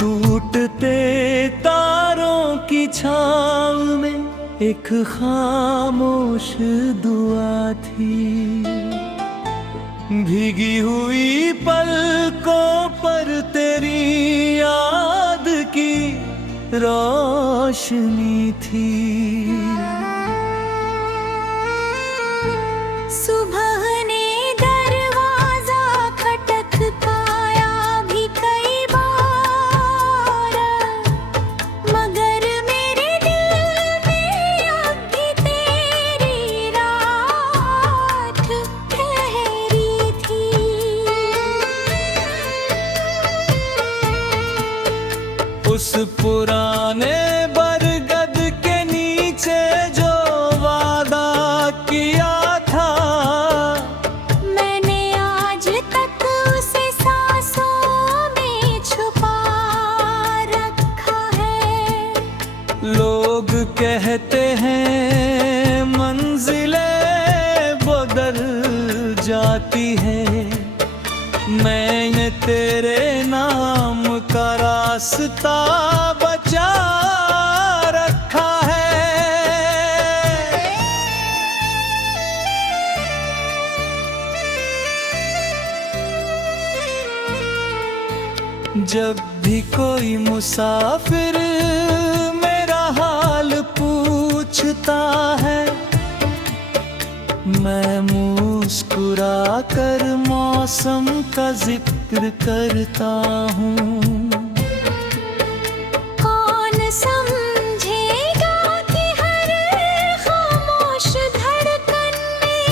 टूटते तारों की छाँव में एक खामोश दुआ थी। भीगी हुई पलकों पर तेरी याद की रोशनी थी। सुबह ने दरवाजा खटखटाया भी कई बार, मगर मेरे दिल में अब भी तेरी रात ठहरी थी। उस पुराने बरगद के नीचे जो वादा किया था, मैंने आज तक उसे सांसों में छुपा रखा है। लोग कहते हैं मंजिलें बदल जाती है, मैंने तेरे नाम का रास्ता बचा रखा है। जब भी कोई मुसाफिर मेरा हाल पूछता है, मैं मुस्कुरा कर मौसम का जिक्र करता हूँ। कौन समझेगा कि हर खामोश धड़कन में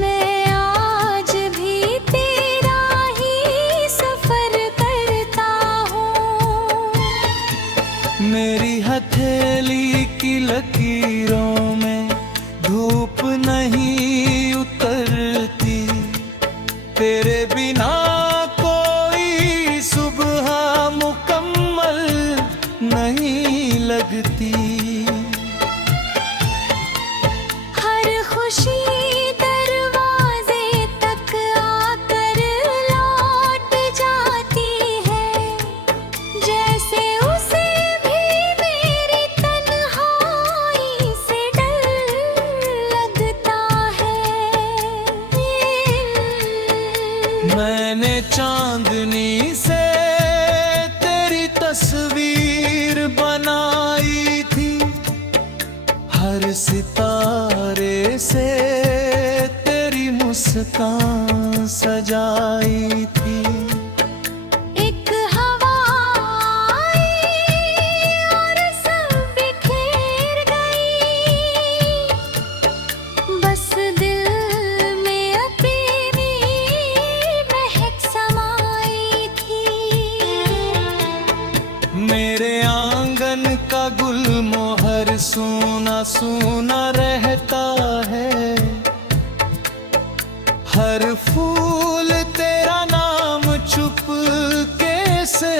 मैं आज भी तेरा ही सफर करता हूँ। मेरी हथेली की लकीरों में धूप नहीं उतरती, तेरे बिना कोई सुबह मुकम्मल नहीं लगती। हर खुशी दरवाजे तक आकर लौट जाती है, जैसे उसे भी मेरी तन्हाई से डर लगता है। मैंने चांदनी से तेरी तस्वीर बनाई थी, हर सितारे से तेरी मुस्कान सजाई थी। एक हवा आई और सब बिखेर गई, बस दिल में अपनी महक समाई थी। मेरे आंगन का गुलमोहर सूना सूना रहता है, हर फूल तेरा नाम चुपके से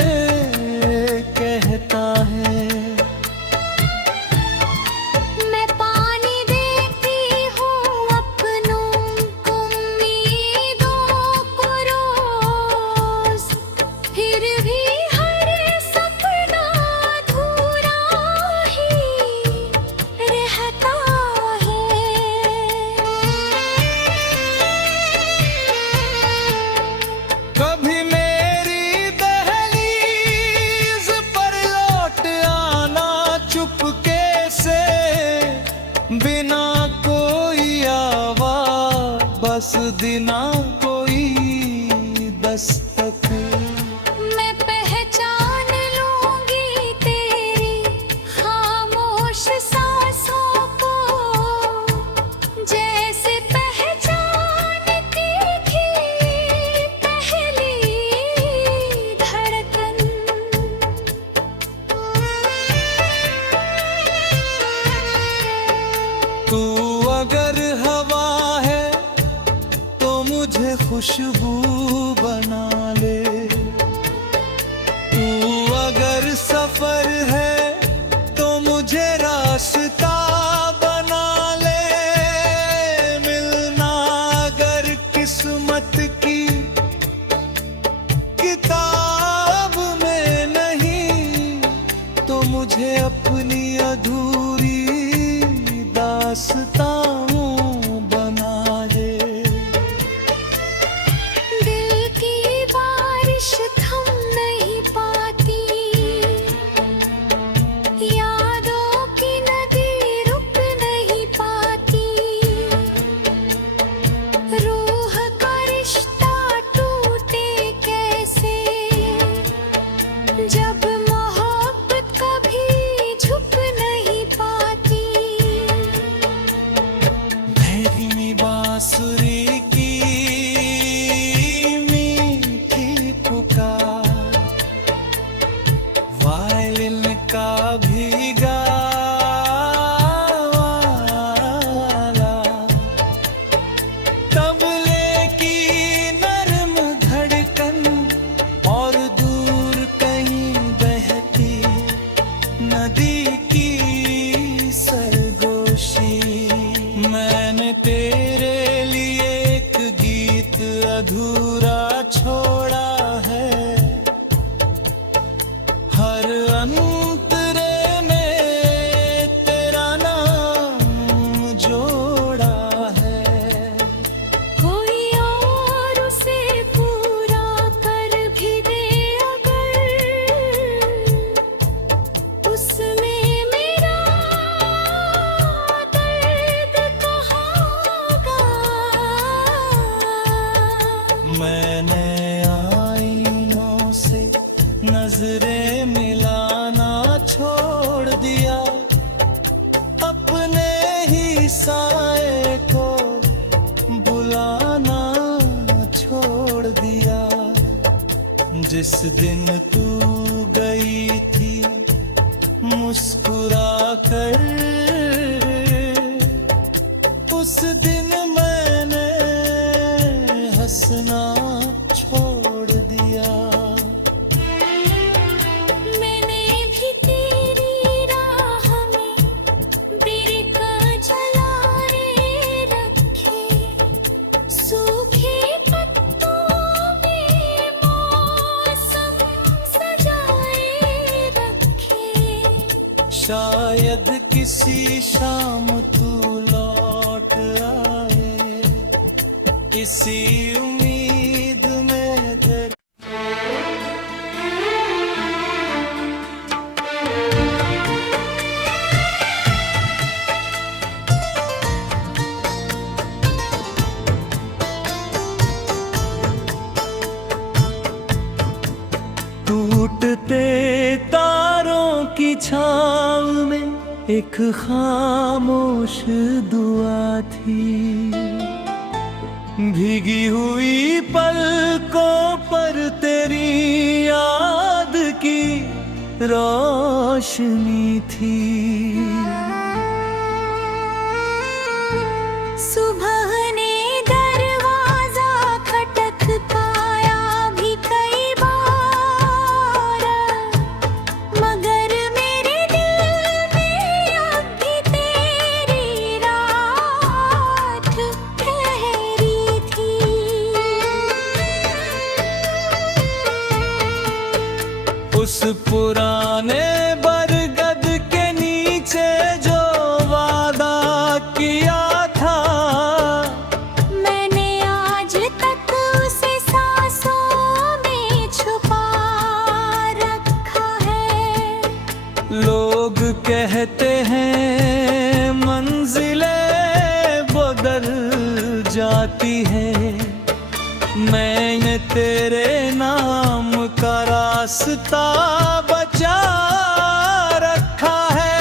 कहता है। मैं पानी देती हूँ अपनों को, उम्मीदों को रोज, फिर भी हर सपना अधूरा ही रहता है। कभी मेरी दहलीज पर लौट आना चुपके से, बिना कोई आवाज, बस बिना कोई दस्तक। मैं पहचान लूंगी तेरी खामोश सांसों को, जैसे पहचानती थी पहली धड़कन। तू अगर हवा है तो मुझे खुशबू बना अधूरी दास्तां बना दे। दिल की बारिश थम नहीं पाती, यादों की नदी रुक नहीं पाती। रूह का रिश्ता टूटे कैसे, जब मोहब्बत कभी झुक नहीं पाती। धीमी बांसुरी की मीठी पुकार, वायलिन का भीगा वाला, तबले की नरम धड़कन और दूर कहीं बहती नदी की सरगोशी। मैंने तेरे लिए एक गीत अधूरा छोड़ा है, हर अंतरे में तेरा नाम जोड़ा है। कोई और उसे पूरा कर भी दे अगर, उसमें मेरा दर्द कहाँ होगा। मैंने आईनों से नजरें मिलाना छोड़ दिया, अपने ही साए को बुलाना छोड़ दिया। जिस दिन तू गई थी मुस्कुरा कर, उस दिन मैंने हंसना छोड़ दिया। मैंने भी तेरी राह में बिरका जलाए रखे, सूखे पत्तों में मौसम सजाए रखे। शायद किसी शाम तू लौट आए, इसी उम्मीद में धर। टूटते तारों की छाँव में एक खामोश दुआ थी, भीगी हुई पलकों पर तेरी याद की रोशनी थी। सुबह ने दरवाजा खटखटाया भी कई बार, मगर मेरे दिल में अब भी तेरी रात ठहरी थी। उस पुराने बरगद के नीचे जो वादा किया था, मैंने आज तक उसे सांसों में छुपा रखा है। लोग कहते हैं मंजिलें बदल जाती है, मैंने तेरे नाम का रास्ता बचा रखा है।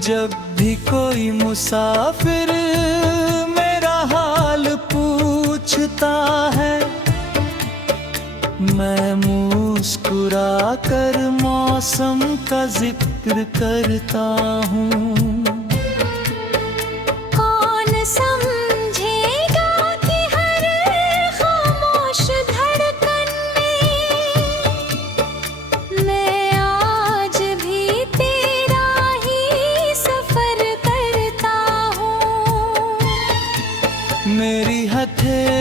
जब भी कोई मुसाफिर मेरा हाल पूछता है, मैं मुस्कुरा कर मौसम का जिक्र करता हूँ। कौन समझेगा कि हर खामोश धड़कन में मैं आज भी तेरा ही सफर करता हूँ। मेरी हथेली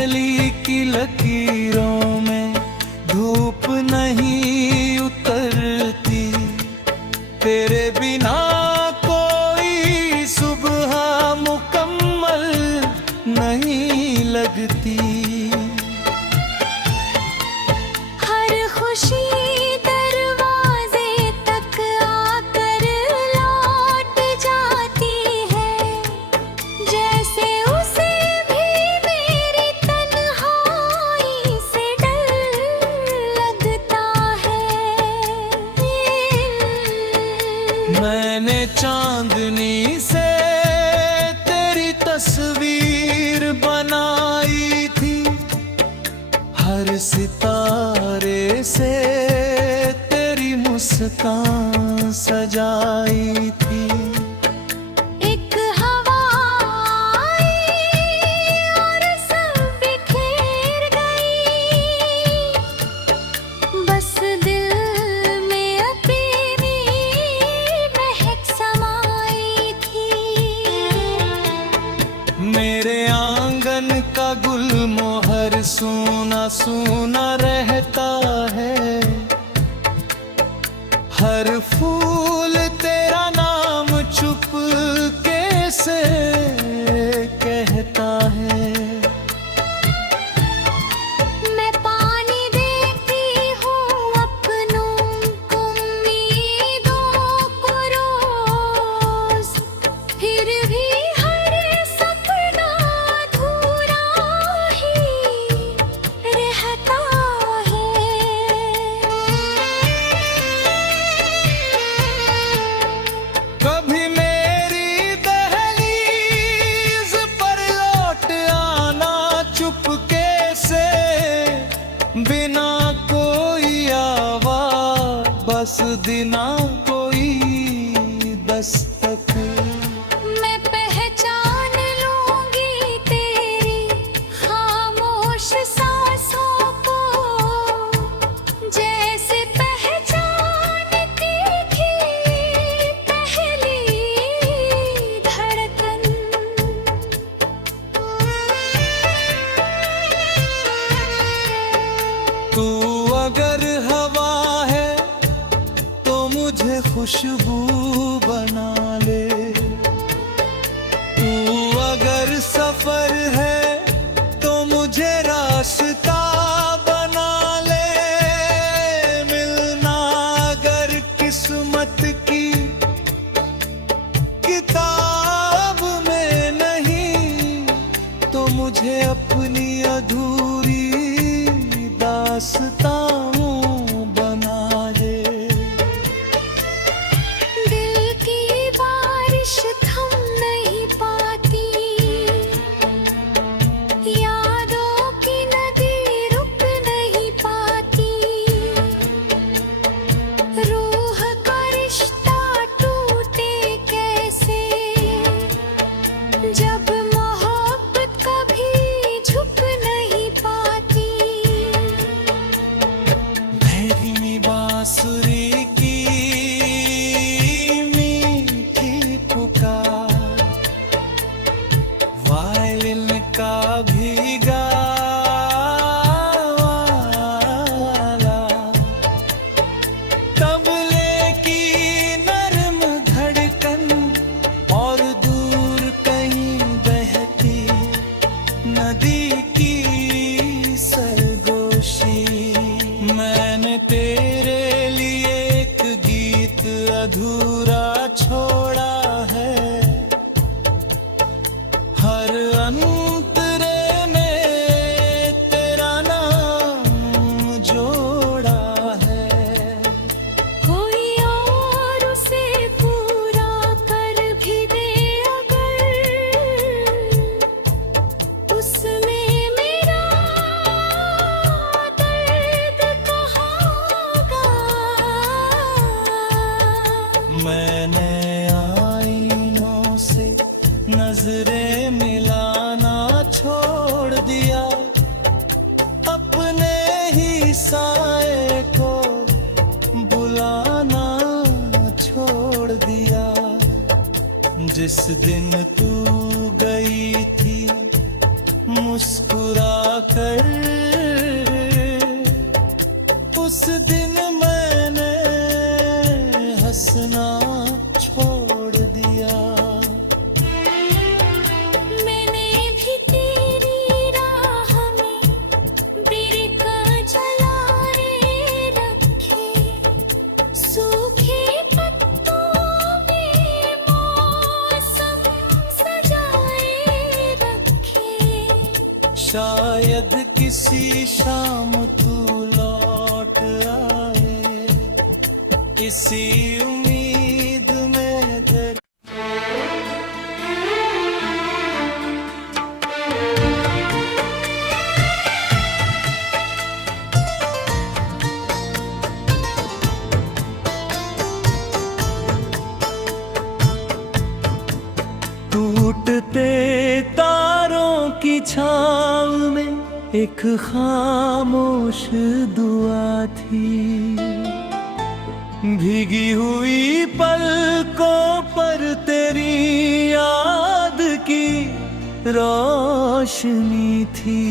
चांदनी से तेरी तस्वीर बनाई थी, हर सितारे से तेरी मुस्कान सजाई थी। एक हवा आई और सब बिखेर गई, बस दिल में अपनी महक समाई थी। मेरे आंगन का गुलमोहर सूना सूना रहता है, हर फूल तेरा नाम चुपके से कहता है। मैं पानी देती हूँ अपनों को, उम्मीदों को रोज, फिर भी हर सपना अधूरा ही रहता है। कभी मेरी दहलीज पर लौट आना चुपके से, बिना कोई आवाज, बस बिना कोई दस्तक। मैं पहचान लूंगी तेरी खामोश सांसों को, जैसे पहचानती थी पहली धड़कन। तू अगर हवा है तो मुझे खुशबू बना ले, तू अगर सफर है तो मुझे रास्ता बना ले। मिलना अगर किस्मत की किताब में नहीं, तो मुझे अपनी अधूरी दास्तां बना दे। दिल की बारिश थम नहीं पाती, यादों की नदी रुक नहीं पाती, रूह का रिश्ता टूटे कैसे, जब मोहब्बत कभी झुक नहीं पाती। धीमी बांसुरी की मीठी पुकार, वायलिन का भीगा वाला, तबले की नरम धड़कन, और दूर कहीं बहती नदी की सरगोशी। मैंने तेरे लिए एक गीत अधूरा छोड़ा है, हर अंतरे में तेरा नाम जोड़ा है। कोई और उसे पूरा कर भी दे अगर, उसमें मेरा दर्द कहाँ होगा। मैंने आईनों से नजरें मिलाना छोड़ दिया, अपने ही साए को बुलाना छोड़ दिया। जिस दिन तू गई थी मुस्कुरा कर, उस दिन मैंने हंसना छोड़ दिया। मैंने भी तेरी राह में बिरका जलाए रखे, सूखे पत्तों में मौसम सजाए रखे। शायद किसी शाम तू लौट आए, इसी उम्मीद में छाँव में एक खामोश दुआ थी। भीगी हुई पलकों पर तेरी याद की रोशनी थी।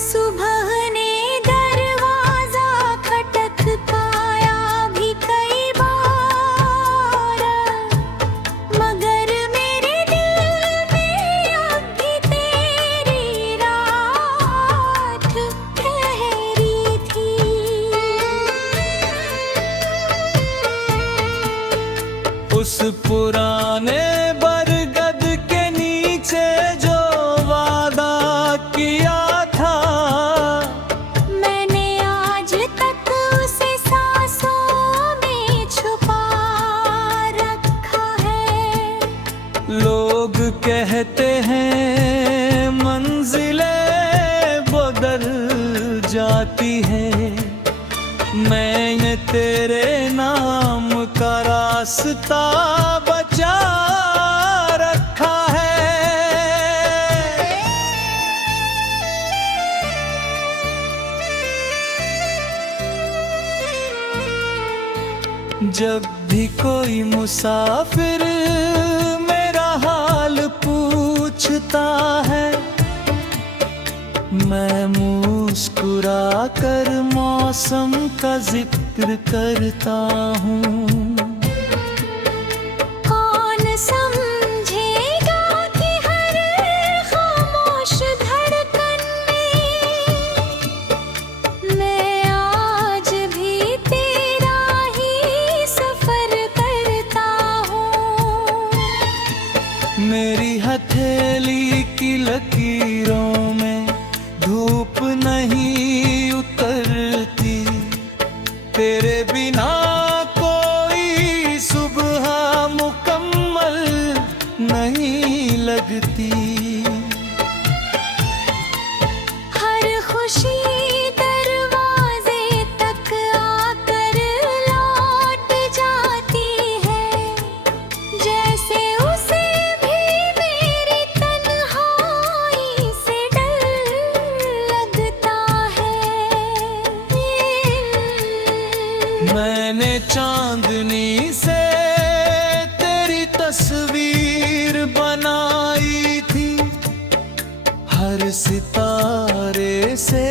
सुबह ने दरवाजा खटखटाया भी कई बार, मगर मेरे दिल में अब भी तेरी रात ठहरी थी। उस पुराने बरगद के नीचे जो वादा किया था, मैंने आज तक उसे सांसों में छुपा रखा है। लोग कहते हैं मंजिलें बदल जाती है, मैंने तेरे नाम का रास्ता बचा रखा है। जब भी कोई मुसाफिर मेरा हाल पूछता है, मैं मुस्कुरा कर मौसम का जिक्र करता हूँ। कौन समझेगा कि हर खामोश धड़कन में मैं आज भी तेरा ही सफर करता हूँ। मेरी हथेली की लकीरों में धूप नहीं उतरती, तेरे बिना कोई सुबह मुकम्मल नहीं लगती। हर खुशी दरवाजे तक आकर लौट जाती है, जैसे उसे भी मेरी तन्हाई से डर लगता है। मैंने चांदनी से तेरी तस्वीर बनाई थी, हर सितारे से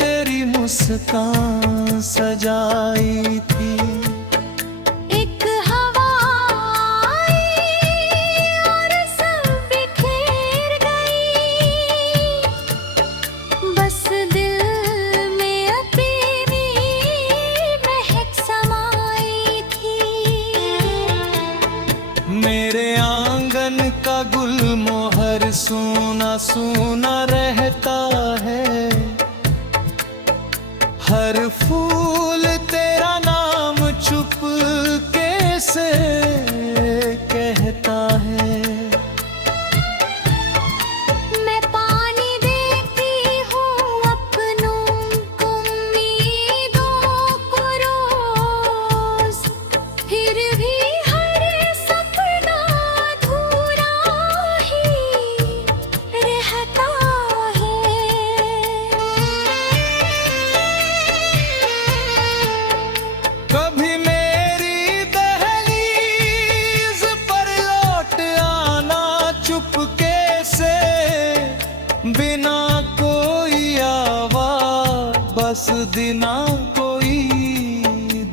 तेरी मुस्कान सजाई थी। एक हवा आई और सब बिखेर गई, बस दिल में अपनी महक समाई थी। मेरे आंगन का गुलमोहर सूना सूना रहता है, हर फूल तेरा नाम चुपके से कहता है। मैं पानी देती हूँ अपनों को, उम्मीदों को रोज, फिर भी हर सपना अधूरा ही रहता है। कभी मेरी दहलीज पर लौट आना चुपके से, बिना कोई आवाज, बस बिना कोई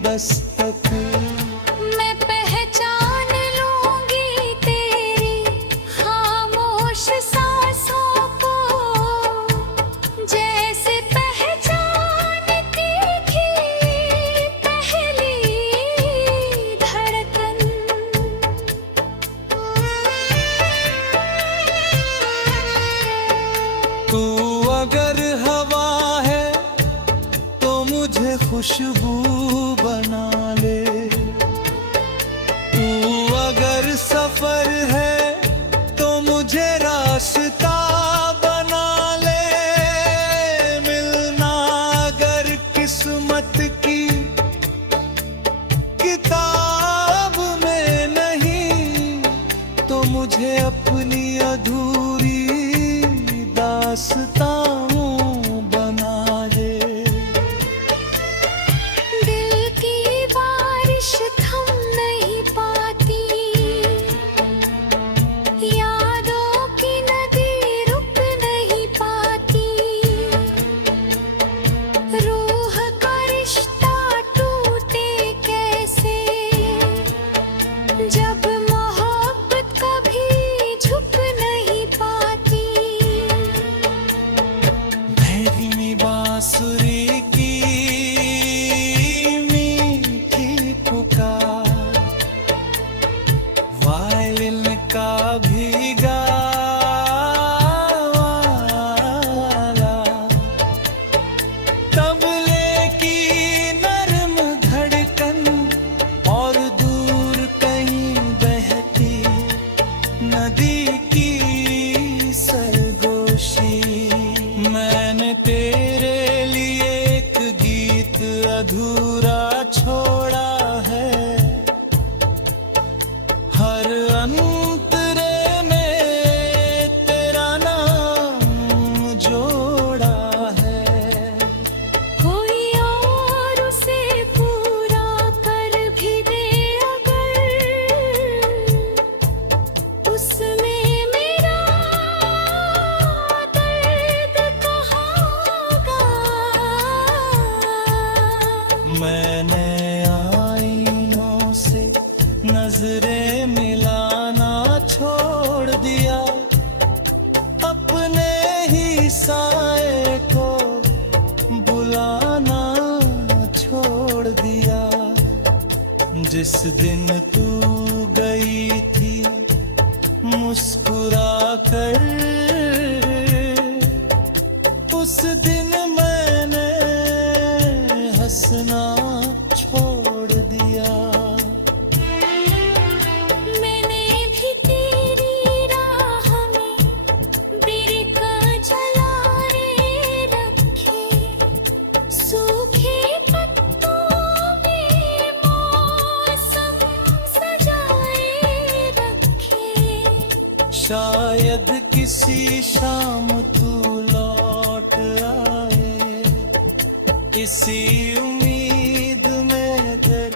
दस्तक। मैं पहचान लूंगी तेरी खामोश सांसों को, जैसे पहचानती थी पहली धड़कन। तू अगर हवा है तो मुझे खुशबू बना अधूरी दास्तां बना दे। दिल की बारिश थम नहीं पाती, यादों की नदी रुक नहीं पाती। रूह का रिश्ता टूटे कैसे, जब मोहब्बत कभी झुक नहीं पाती। धीमी बांसुरी की मीठी पुकार, वायलिन का भीगा वाला, तबले की नरम धड़कन और दूर कहीं बहती नदी की सरगोशी। मैंने तेरे लिए एक गीत अधूरा छोड़ा है, हर अंतरे में तेरा नाम जोड़ा है। कोई और उसे पूरा कर भी दे अगर, उसमें मेरा दर्द कहाँ होगा। मैंने आईनों से नजरें मिलाना छोड़ दिया, अपने ही साए को बुलाना छोड़ दिया। जिस दिन तू गई थी मुस्कुरा कर, उस दिन मैंने हंसना छोड़ दिया। मैंने भी तेरी राह में बिरक जलाए रखे, सूखे पत्तों में मौसम सजाए रखे। शायद किसी शाम तू लौट आए, इसी उम्मीद में धर।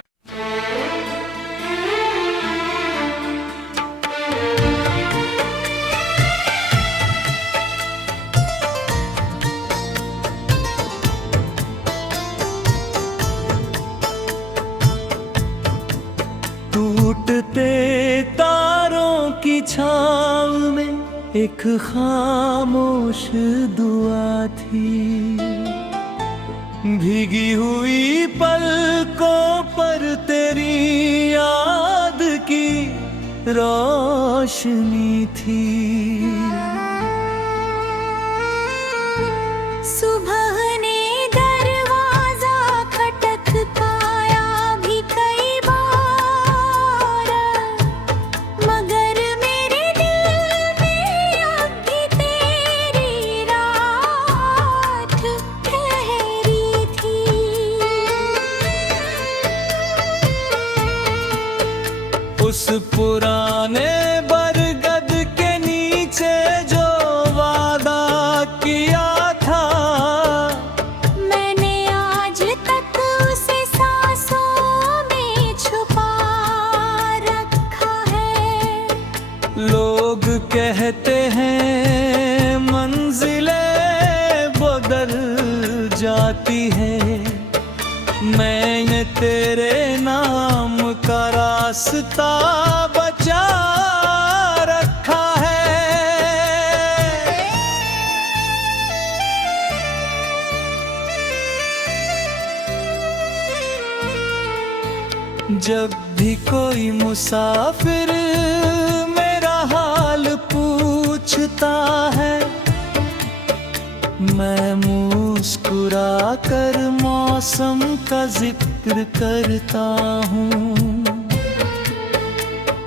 टूटते तारों की छाँव में एक खामोश दुआ थी, भीगी हुई पलकों पर तेरी याद की रोशनी थी। सुबह ने दरवाजा खटखटाया भी कई बार, मगर मेरे दिल में अब भी तेरी रात ठहरी थी। उस पुराने बरगद के नीचे जो वादा किया था, मैंने आज तक उसे सांसों में छुपा रखा है। लोग कहते हैं मंजिलें बदल जाती है, मैंने तेरे नाम का रास्ता बचा रखा है। जब भी कोई मुसाफिर मेरा हाल पूछता है, मैं मुस्कुरा कर मौसम का जिक्र करता हूँ।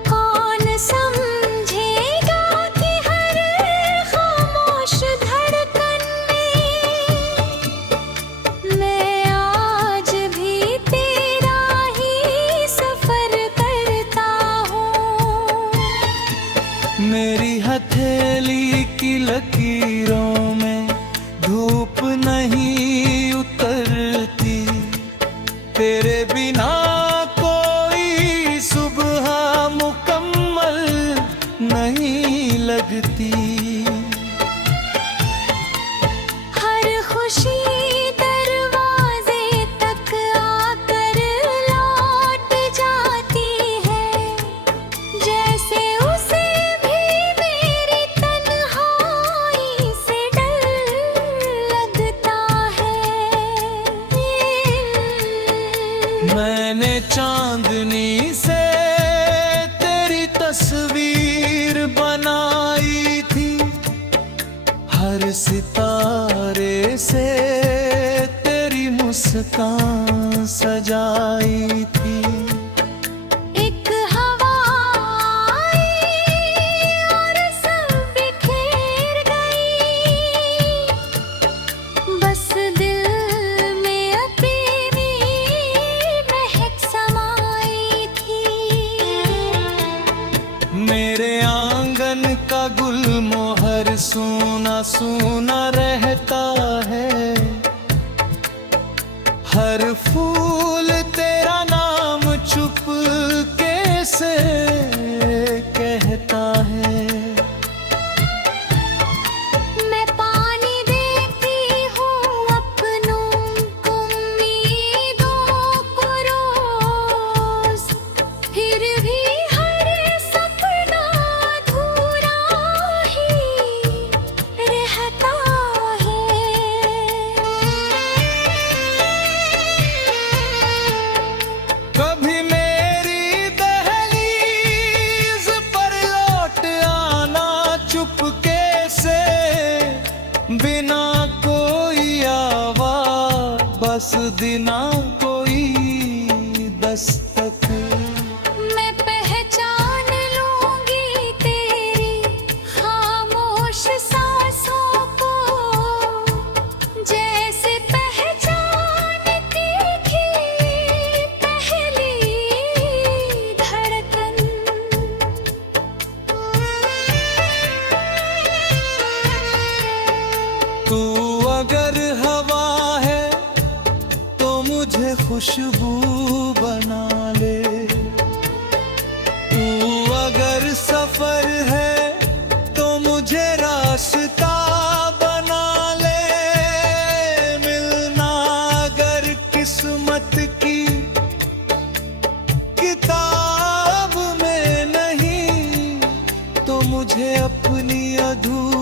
कौन समझेगा कि हर खामोश धड़कन में मैं आज भी तेरा ही सफर करता हूँ। मेरी हथेली चांदनी से तेरी तस्वीर बनाई थी, हर सितारे से तेरी मुस्कान सजाई थी। एक हवा आई और सब बिखेर गई, बस दिल में अपनी महक समाई थी। मेरे आंगन का गुलमोहर सूना सूना रहता है, हर फूल तेरा नाम चुपके से कहता है। मैं पानी देती हूँ अपनों को, उम्मीदों को रोज, फिर भी हर सपना अधूरा ही रहता है। कभी मेरी दहलीज पर लौट आना चुपके से, बिना कोई आवाज, बस बिना कोई दस्तक। मैं पहचान लूंगी तेरी खामोश सांसों को, जैसे पहचानती थी पहली धड़कन। तू अगर हवा है तो मुझे खुशबू बना ले, तू अगर सफर है तो मुझे रास्ता बना ले। मिलना अगर किस्मत की किताब में नहीं तो मुझे अपनी अधूरी